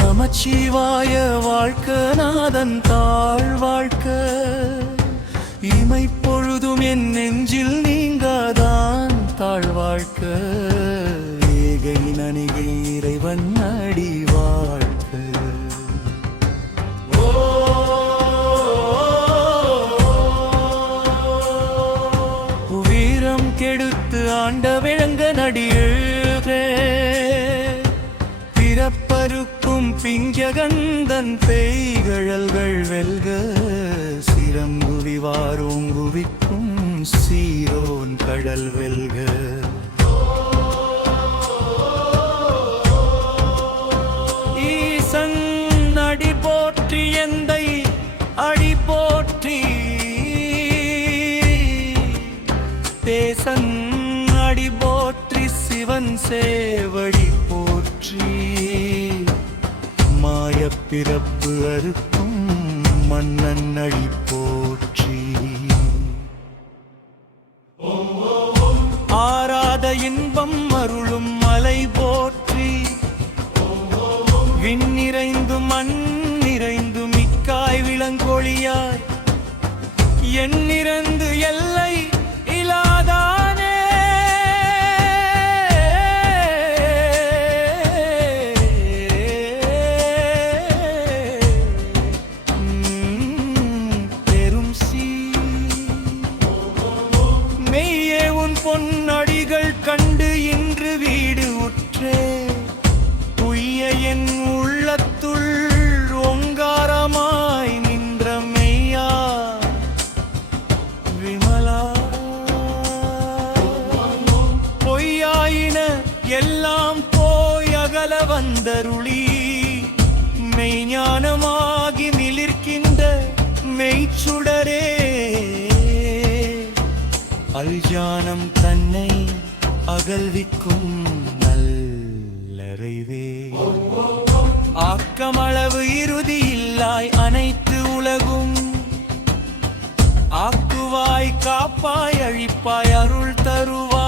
நமச்சிவாய வாழ்க்கநாதன் தாழ் வாழ்க்க இமைப்பொழுதும் என் நெஞ்சில் நீங்காதான் தாழ் வாழ்க்க ஏகை நனிகை இறைவன் அடி வாழ்க்க வீரம் கெடுத்து ஆண்ட விளங்க நடிகே பிறப்பருக்கும் பிஞ்சகந்தன் பெய்கழல்கள் வெல்க சிரங்குவி வாரோங்குவிக்கும் சீரோன் கடல் வெல்க ஈசன் அடி போற்றி எந்தை அடி போற்றி தேசன் அடி போற்றி சிவன் சேவடி போற்றி மாயப்பிறப்பு அறுக்கும் மன்னன் அடி போற்றி ஆராத இன்பம் அருளும் மலை போற்றி விண் நிறைந்து மண் நிறைந்து மிக்காய் விளங்கொழியாய் என் நிறந்து எல்லை இலாதானே பெரும் சீ மெய்யே உன் பொன்னடிகள் கண்டு இன்று வீடு உற்றே உய்ய என் உள்ளத்துள் ஓங்காரமாய் நின்ற மெய்யா விமலா பொய்யாயின எல்லாம் போய் அகல வந்தருளி மெய்ஞானமாகி மிளிர்க்கின்ற மெய்ச்சுடரே அல்ஞானம் தன்னை அகல்விக்கும் நல்லறிவே ஆக்கமளவு இறுதி இல்லாய் அனைத்து உலகும் ஆக்குவாய் காப்பாய் அழிப்பாய் அருள் தருவாய்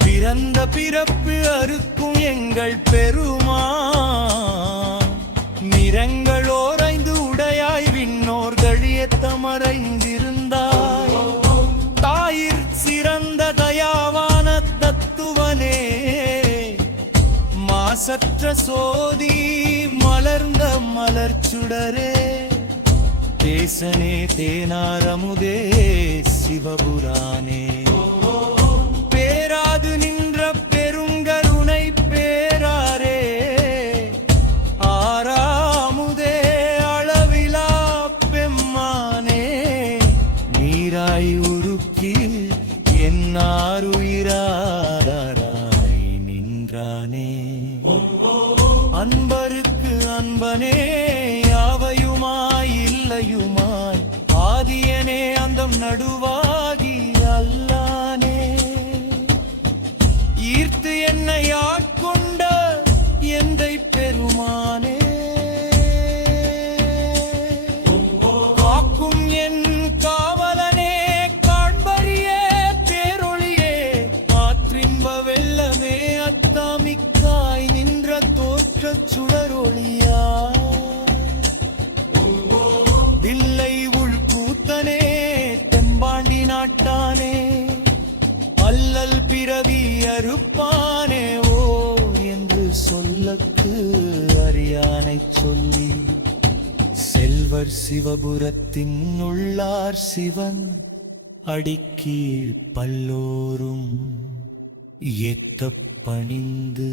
பிறந்த பிறப்பு அறுக்கும் எங்கள் பெருமான் நிறங்கள் ஓரைந்து உடையாய் விண்ணோர் கழியத்தமறைந்திருந்தாய் தாயிற் சிறந்த தயாவான தத்துவனே மாசற்ற சோதி மலர்ந்த மலர்ச்சுடரே தேசனே தேனாரமுதே சிவபுரானே பேராது நின்ற பெருங்கருணை பேராரே ஆறாமுதே அளவிலா பெம்மானே நீராய் உருக்கி என்னாருயிராதாராய் நின்றானே அன்பருக்கு அன்பனே யாவையுமாய் இல்லையுமாய் ஆதியனே அந்தம் நடுவாகி அல்லானே ஈர்த்து என்னை ஆட்கொண்ட எந்தை பெருமானே காக்கும் என் காவலனே காண்பறியே பேரொளியே ஆற்றின்ப வெள்ளமே அத்தாமிக்காய் நின்ற தோற்றச் சுடரொளியா வில்லை உள்கூத்தனே தெம்பாண்டி நாட்டானே அல்லல் பிறவி அறுப்பானே ஓ என்று சொல்லக்கு அறியானை சொல்லி செல்வர் சிவபுரத்தின் உள்ளார் சிவன் அடிக்கீழ் பல்லோரும் ஏத்த பணிந்து